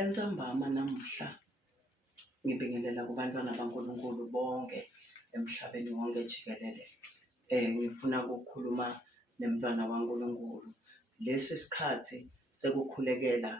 Entsambama namuhla ngibingelela kubantwana baNkulunkulu bonke emhlabeni wonke jikelele. Ngifuna ukukhuluma nemntwana waNkulunkulu. Lesi sikhathi sekukhulekela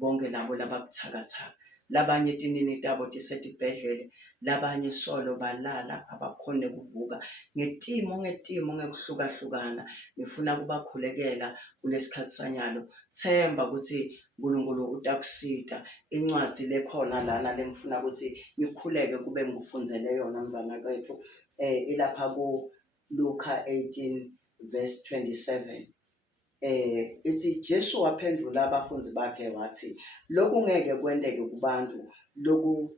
bonke labo lababuthakathaka. Labanye etinini tabo tisetibhedlele, labanye solo balala abakhone kuvuka ngetimo ngekuhlukahlukana. Ngifuna kubakhulekela kulesikhathi sanyalo. Themba ukuthi uNkulunkulu utakusita. Incwadi lekhona lana lengifuna ukuthi ngikhuleke kube ngikufunzele yona mntwana kwethu. Ilapha ku Luka 18 verse 27. Ithi Jesu waphendula abafundi bakhe wathi, lokhu ngeke kwendeke kubantu, lokhu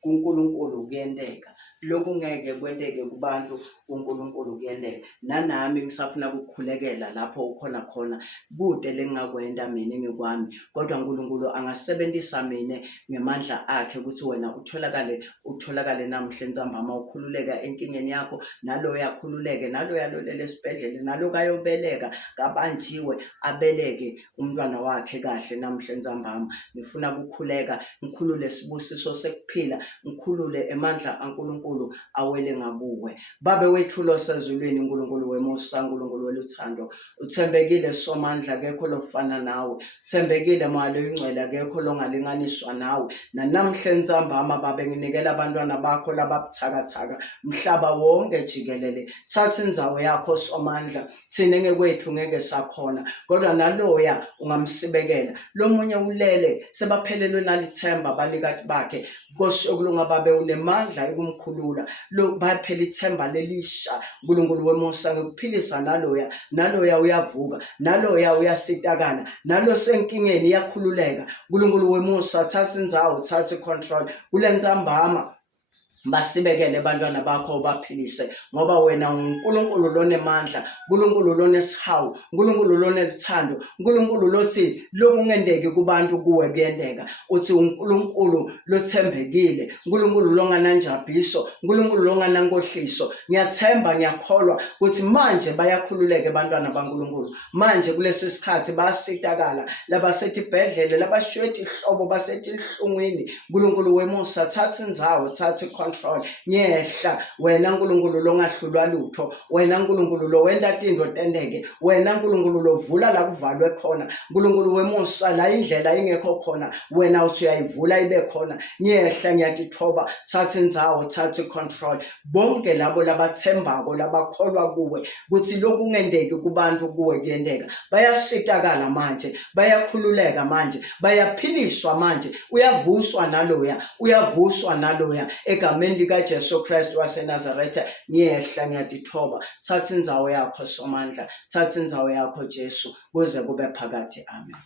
kuNkulunkulu kuyendeka. Lokhu ngeke kwendeke kubantu, kuNkulunkulu kuyendeka. Nanami ngisafuna ukukhulekela lapho ukhona khona. Kude lengingakwenda mina ngekwami, kodwa uNkulunkulu angasebenzisa mina ngemandla akhe ukuthi wena utholakale namuhla entsambama ukhululeka enkingeni yakho, nalo yakhululeke, nalo yalolele esibhedlele, nalo kayobeleka kabanjiwe abeleke umntwana wakhe kahle namuhla entsambama. Ngifuna ukukhuleka, ngikhulule sibusiso sekuphila, ngikhulule emandla aNkulunkulu awele ngakuwe. Babe wethu losezulwini, uNkulunkulu wemusa, uNkulunkulu weluthando, uthembekile somandla, akekho lofana nawe. Thembekile Moya Oyingcwele, akekho longalinganiswa nawe. Namuhla entsambama babe nginikela abantwana bakho lababuthakathaka mhlaba wonke jikelele. Thatha indzawo yakho somandla. Thina ngekwethu ngeke sakhona, kodwa naloya ungamsibekela. Lomunye ulele sebaphelelwe nalithemba banikati bakhe. Nkosi yokulunga babe unemandla ekumkhulula. Lo baphela ithemba lelisha. uNkulunkulu wemusa ngikuphilisa naloya uyavuka, naloya uyasitakana, nalo senkingeni yakhululeka. uNkulunkulu wemusa thatha indzawo, thatha control kule ntsambama. Basibekele abantwana bakho baphilise, ngoba wena uNkulunkulu lonemandla, uNkulunkulu lonesihawu, uNkulunkulu loneluthando, uNkulunkulu lothi lokhu ngendeki kubantu kuwe kuyendeka. Uthi uNkulunkulu lothembekile, uNkulunkulu longananjabiso, uNkulunkulu longanankohliso. Ngiyathemba, ngiyakholwa ukuthi manje bayakhululeka abantwana baNkulunkulu. Manje kulesi sikhathi bayasitakala, labasetibhedlele, labashweti ihlobo basethi inhlungwini. uNkulunkulu wemusa thatha indzawo, thatha control. Nyehla wena uNkulunkulu longahlulwa lutho, wena uNkulunkulu lo wenda tinto tendeke, wena uNkulunkulu lovula la kuvalwe khona. uNkulunkulu wemusa la indlela ingekho khona, wena uthi uyayivula ibe khona. Nyehla, ngiyatithoba, thatha indzawo, thatha control. Bonke labo labathembako, labakholwa kuwe ukuthi lokhu kungendeki kubantu kuwe kuyendeka, bayasitakala manje, bayakhululeka manje, bayaphiliswa manje. Uyavuswa naloya egameni likaJesu Kristu waseNazaretha. Nyehla, ngiyatithoba, thatha indzawo yakho somandla, thatha indzawo yakho Jesu, kuze kube phakade. Amen.